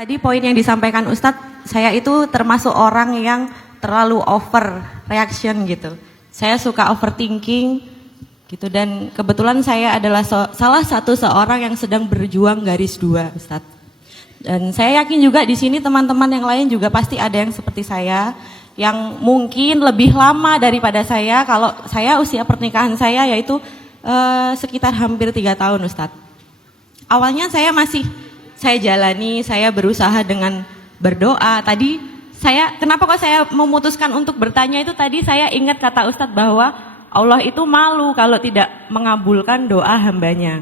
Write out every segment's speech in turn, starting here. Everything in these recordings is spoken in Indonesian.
Tadi poin yang disampaikan Ustadz, saya itu termasuk orang yang terlalu over reaction gitu. Saya suka overthinking gitu, dan kebetulan saya adalah salah satu seorang yang sedang berjuang garis dua, Ustadz. Dan saya yakin juga di sini teman-teman yang lain juga pasti ada yang seperti saya, yang mungkin lebih lama daripada saya. Kalau saya usia pernikahan saya yaitu sekitar hampir 3 tahun, Ustadz. Awalnya saya jalani, saya berusaha dengan berdoa. Tadi kenapa kok saya memutuskan untuk bertanya itu, tadi saya ingat kata Ustadz bahwa Allah itu malu kalau tidak mengabulkan doa hambanya.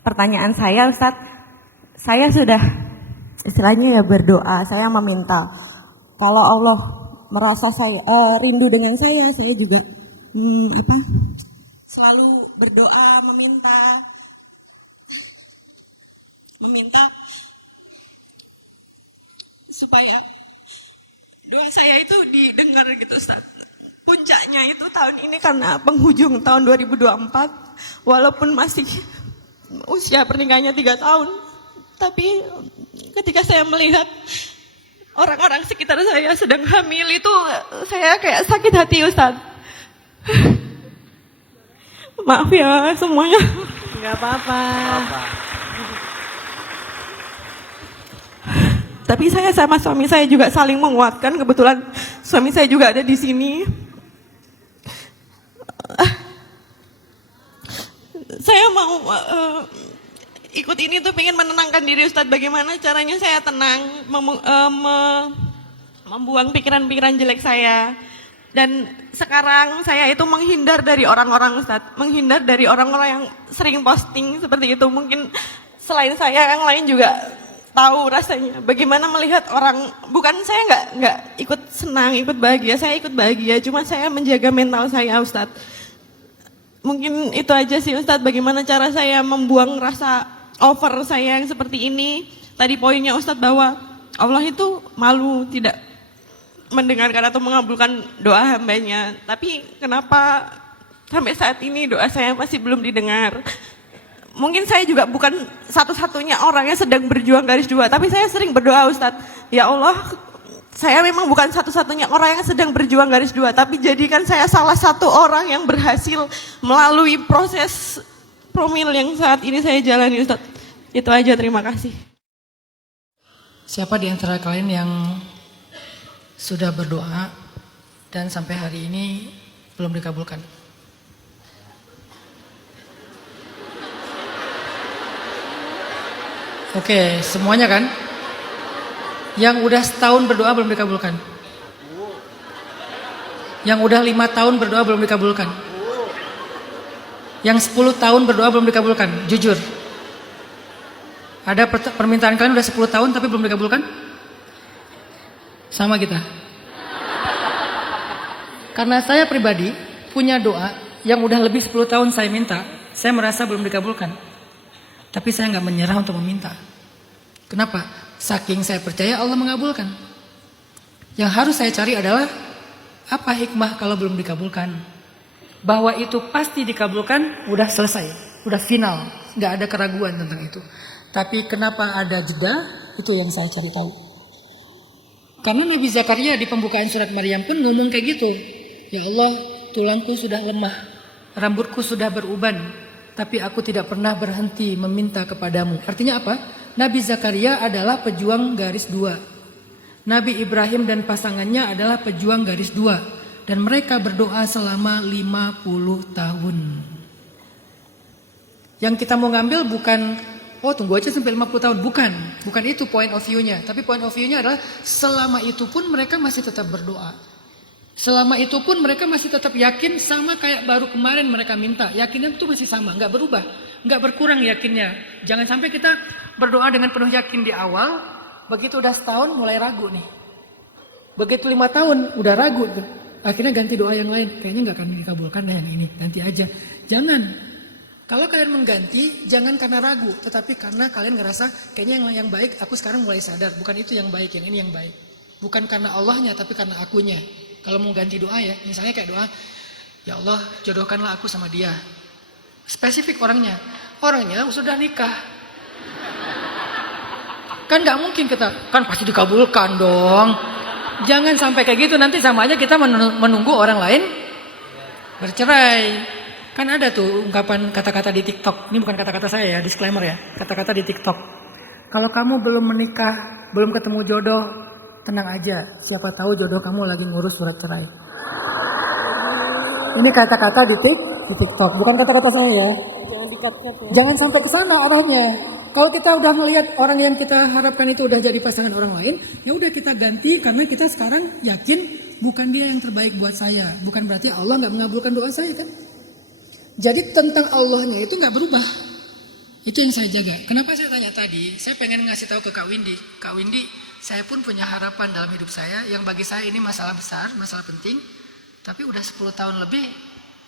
Pertanyaan saya, Ustadz, saya sudah istilahnya ya berdoa, saya meminta. Kalau Allah merasa saya rindu dengan saya juga selalu berdoa, meminta supaya doa saya itu didengar gitu, Ustaz. Puncaknya itu tahun ini karena penghujung tahun 2024, walaupun masih usia pernikahannya 3 tahun, tapi ketika saya melihat orang-orang sekitar saya sedang hamil itu, saya kayak sakit hati, Ustaz. Maaf ya semuanya. Enggak apa-apa. Tapi saya sama suami saya juga saling menguatkan. Kebetulan suami saya juga ada di sini. Saya mau ikut ini tuh pengen menenangkan diri, Ustadz. Bagaimana caranya saya tenang, membuang pikiran-pikiran jelek saya. Dan sekarang saya itu menghindar dari orang-orang, Ustadz. Menghindar dari orang-orang yang sering posting seperti itu. Mungkin selain saya yang lain juga tahu rasanya bagaimana melihat orang. Bukan saya nggak ikut senang, ikut bahagia, saya ikut bahagia, cuma saya menjaga mental saya, Ustadz. Mungkin itu aja sih, Ustadz, bagaimana cara saya membuang rasa over saya yang seperti ini. Tadi poinnya, Ustadz, bahwa Allah itu malu tidak mendengarkan atau mengabulkan doa hambanya. Tapi kenapa sampai saat ini doa saya masih belum didengar? Mungkin saya juga bukan satu-satunya orang yang sedang berjuang garis dua, tapi saya sering berdoa, Ustadz, ya Allah, saya memang bukan satu-satunya orang yang sedang berjuang garis dua, tapi jadikan saya salah satu orang yang berhasil melalui proses promil yang saat ini saya jalani, Ustadz. Itu aja, terima kasih. Siapa di antara kalian yang sudah berdoa dan sampai hari ini belum dikabulkan? Oke, semuanya kan? Yang udah setahun berdoa belum dikabulkan? Yang udah 5 tahun berdoa belum dikabulkan? Yang 10 tahun berdoa belum dikabulkan? Jujur. Ada permintaan kalian udah 10 tahun tapi belum dikabulkan? Sama kita. Karena saya pribadi punya doa yang udah lebih 10 tahun saya minta, saya merasa belum dikabulkan. Tapi saya nggak menyerah untuk meminta. Kenapa? Saking saya percaya Allah mengabulkan. Yang harus saya cari adalah apa hikmah kalau belum dikabulkan. Bahwa itu pasti dikabulkan, udah selesai, udah final, nggak ada keraguan tentang itu. Tapi kenapa ada jeda? Itu yang saya cari tahu. Karena Nabi Zakaria di pembukaan surat Maryam pun ngomong kayak gitu. Ya Allah, tulangku sudah lemah, rambutku sudah beruban, tapi aku tidak pernah berhenti meminta kepadamu. Artinya apa? Nabi Zakaria adalah pejuang garis dua. Nabi Ibrahim dan pasangannya adalah pejuang garis dua. Dan mereka berdoa selama 50 tahun. Yang kita mau ngambil bukan, oh tunggu aja sampai 50 tahun. Bukan itu point of view-nya. Tapi point of view-nya adalah selama itu pun mereka masih tetap berdoa. Selama itu pun mereka masih tetap yakin, sama kayak baru kemarin mereka minta. Yakinnya itu masih sama, nggak berubah, nggak berkurang yakinnya. Jangan sampai kita berdoa dengan penuh yakin di awal, begitu udah setahun mulai ragu nih. Begitu 5 tahun udah ragu, akhirnya ganti doa yang lain. Kayaknya nggak akan dikabulkan yang ini, nanti aja. Jangan. Kalau kalian mengganti, jangan karena ragu, tetapi karena kalian ngerasa kayaknya yang baik, aku sekarang mulai sadar, bukan itu yang baik, yang ini yang baik. Bukan karena Allahnya, tapi karena akunya. Kalau mau ganti doa ya, misalnya kayak doa, ya Allah jodohkanlah aku sama dia. Spesifik orangnya sudah nikah. Kan nggak mungkin kita, kan pasti dikabulkan dong. Jangan sampai kayak gitu, nanti sama aja kita menunggu orang lain bercerai. Kan ada tuh ungkapan kata-kata di TikTok. Ini bukan kata-kata saya ya, disclaimer ya. Kata-kata di TikTok. Kalau kamu belum menikah, belum ketemu jodoh, tenang aja. Siapa tahu jodoh kamu lagi ngurus surat cerai. Ini kata-kata di TikTok, bukan kata-kata saya ya. Jangan sampai ke sana arahnya. Kalau kita udah melihat orang yang kita harapkan itu udah jadi pasangan orang lain, ya udah kita ganti karena kita sekarang yakin bukan dia yang terbaik buat saya. Bukan berarti Allah nggak mengabulkan doa saya kan? Jadi tentang Allahnya itu nggak berubah. Itu yang saya jaga. Kenapa saya tanya tadi? Saya pengen ngasih tahu ke Kak Windy. Kak Windy, saya pun punya harapan dalam hidup saya yang bagi saya ini masalah besar, masalah penting. Tapi udah 10 tahun lebih,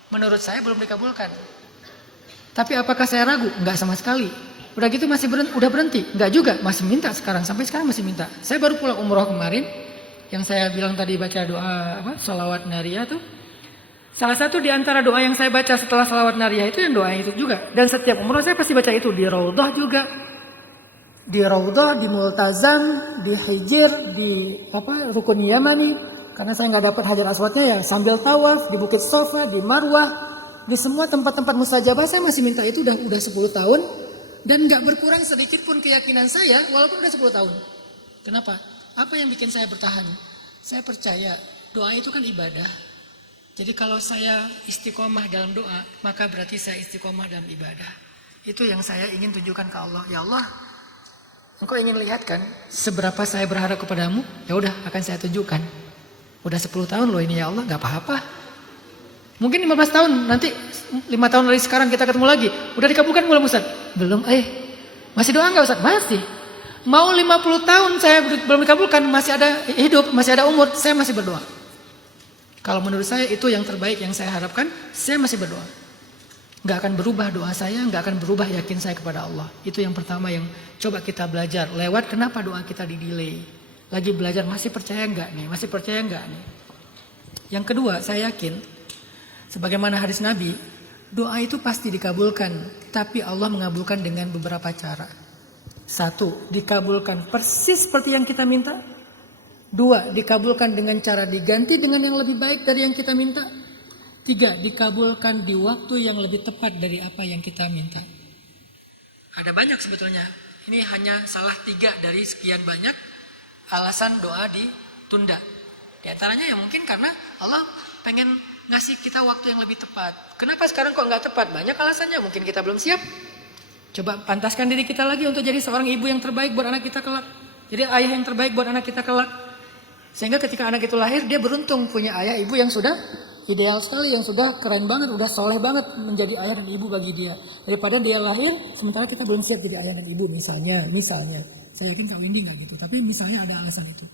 menurut saya belum dikabulkan. Tapi apakah saya ragu? Enggak sama sekali. Udah gitu udah berhenti? Enggak juga, masih minta sekarang. Sampai sekarang masih minta. Saya baru pulang umroh kemarin, yang saya bilang tadi baca doa sholawat nariyah tuh. Salah satu di antara doa yang saya baca setelah sholawat nariyah itu yang doa itu juga. Dan setiap umroh saya pasti baca itu. Di Raudhah juga. Di Raudhah, di Multazam, di Hijir, di Rukun Yamani. Karena saya nggak dapat Hajar Aswadnya ya sambil tawaf di Bukit Sofa, di Marwah, di semua tempat-tempat mustajabah saya masih minta itu udah 10 tahun dan nggak berkurang sedikit pun keyakinan saya walaupun udah 10 tahun. Kenapa? Apa yang bikin saya bertahan? Saya percaya doa itu kan ibadah. Jadi kalau saya istiqomah dalam doa, maka berarti saya istiqomah dalam ibadah. Itu yang saya ingin tunjukkan ke Allah. Ya Allah, Engkau ingin lihat kan seberapa saya berharap kepadamu? Ya udah akan saya tunjukkan. Udah 10 tahun loh ini ya Allah, gak apa-apa. Mungkin 15 tahun, nanti 5 tahun dari sekarang kita ketemu lagi. Udah dikabulkan belum Ustaz? Belum, masih doa gak Ustaz? Masih. Mau 50 tahun saya belum dikabulkan, masih ada hidup, masih ada umur, saya masih berdoa. Kalau menurut saya itu yang terbaik yang saya harapkan, saya masih berdoa. Gak akan berubah doa saya, gak akan berubah yakin saya kepada Allah. Itu yang pertama yang coba kita belajar. Lewat kenapa doa kita di-delay. Lagi belajar masih percaya enggak nih? Masih percaya enggak nih? Yang kedua, saya yakin sebagaimana hadis Nabi, doa itu pasti dikabulkan, tapi Allah mengabulkan dengan beberapa cara. 1, dikabulkan persis seperti yang kita minta. 2, dikabulkan dengan cara diganti dengan yang lebih baik dari yang kita minta. 3, dikabulkan di waktu yang lebih tepat dari apa yang kita minta. Ada banyak sebetulnya. Ini hanya salah 3 dari sekian banyak alasan doa ditunda. Di antaranya ya mungkin karena Allah pengen ngasih kita waktu yang lebih tepat. Kenapa sekarang kok nggak tepat? Banyak alasannya. Mungkin kita belum siap. Coba pantaskan diri kita lagi untuk jadi seorang ibu yang terbaik buat anak kita kelak. Jadi ayah yang terbaik buat anak kita kelak. Sehingga ketika anak itu lahir dia beruntung punya ayah ibu yang sudah ideal sekali, yang sudah keren banget, udah soleh banget menjadi ayah dan ibu bagi dia. Daripada dia lahir sementara kita belum siap jadi ayah dan ibu misalnya. Saya yakin Kak Windy nggak gitu, tapi misalnya ada alasan itu.